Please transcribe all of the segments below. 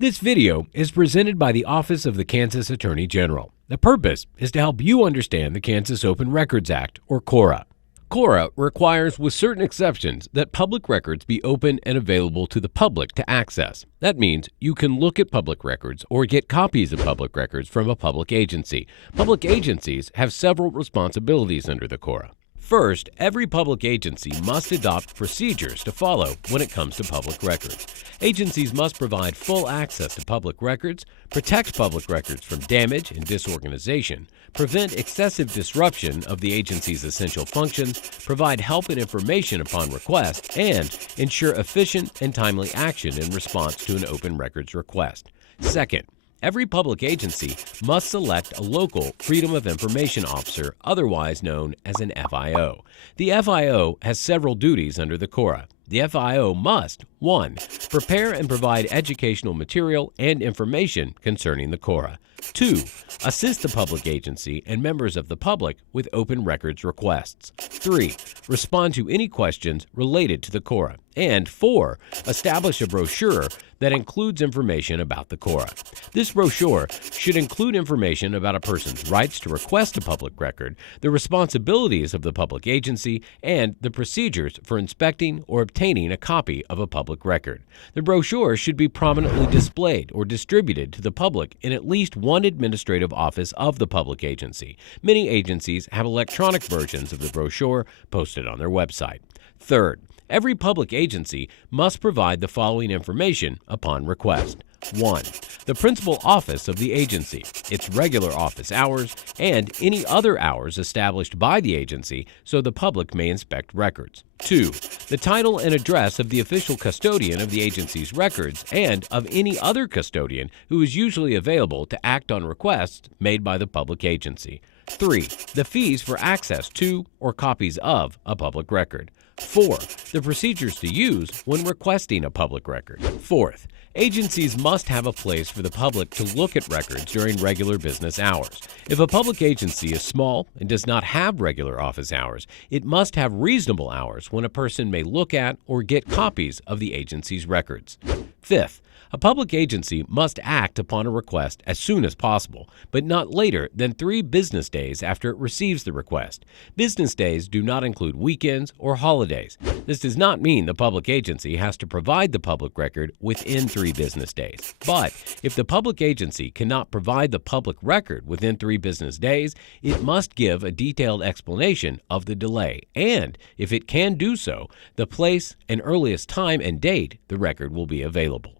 This video is presented by the Office of the Kansas Attorney General. The purpose is to help you understand the Kansas Open Records Act, or KORA. KORA requires, with certain exceptions, that public records be open and available to the public to access. That means you can look at public records or get copies of public records from a public agency. Public agencies have several responsibilities under the KORA. First, every public agency must adopt procedures to follow when it comes to public records. Agencies must provide full access to public records, protect public records from damage and disorganization, prevent excessive disruption of the agency's essential functions, provide help and information upon request, and ensure efficient and timely action in response to an open records request. Second, every public agency must select a local Freedom of Information officer, otherwise known as an FIO. The FIO has several duties under the KORA. The FIO must 1. Prepare and provide educational material and information concerning the KORA. 2. Assist the public agency and members of the public with open records requests. 3. Respond to any questions related to the KORA. And 4. Establish a brochure that includes information about the KORA. This brochure should include information about a person's rights to request a public record, the responsibilities of the public agency, and the procedures for inspecting or obtaining a copy of a public record. The brochure should be prominently displayed or distributed to the public in at least one administrative office of the public agency. Many agencies have electronic versions of the brochure posted on their website. Third, every public agency must provide the following information upon request. 1. The principal office of the agency, its regular office hours, and any other hours established by the agency so the public may inspect records. 2. The title and address of the official custodian of the agency's records and of any other custodian who is usually available to act on requests made by the public agency. 3. The fees for access to or copies of a public record. 4. The procedures to use when requesting a public record. Fourth, agencies must have a place for the public to look at records during regular business hours. If a public agency is small and does not have regular office hours, it must have reasonable hours when a person may look at or get copies of the agency's records. Fifth, a public agency must act upon a request as soon as possible, but not later than 3 business days after it receives the request. Business days do not include weekends or holidays. This does not mean the public agency has to provide the public record within 3 business days. But if the public agency cannot provide the public record within 3 business days, it must give a detailed explanation of the delay, and if it can do so, the place and earliest time and date the record will be available.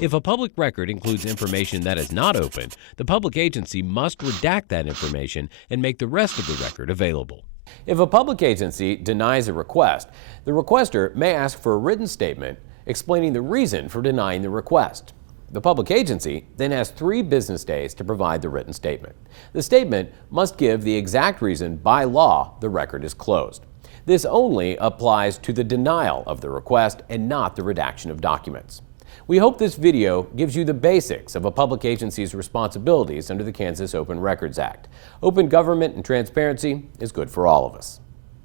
If a public record includes information that is not open, the public agency must redact that information and make the rest of the record available. If a public agency denies a request, the requester may ask for a written statement explaining the reason for denying the request. The public agency then has 3 business days to provide the written statement. The statement must give the exact reason by law the record is closed. This only applies to the denial of the request and not the redaction of documents. We hope this video gives you the basics of a public agency's responsibilities under the Kansas Open Records Act. Open government and transparency is good for all of us.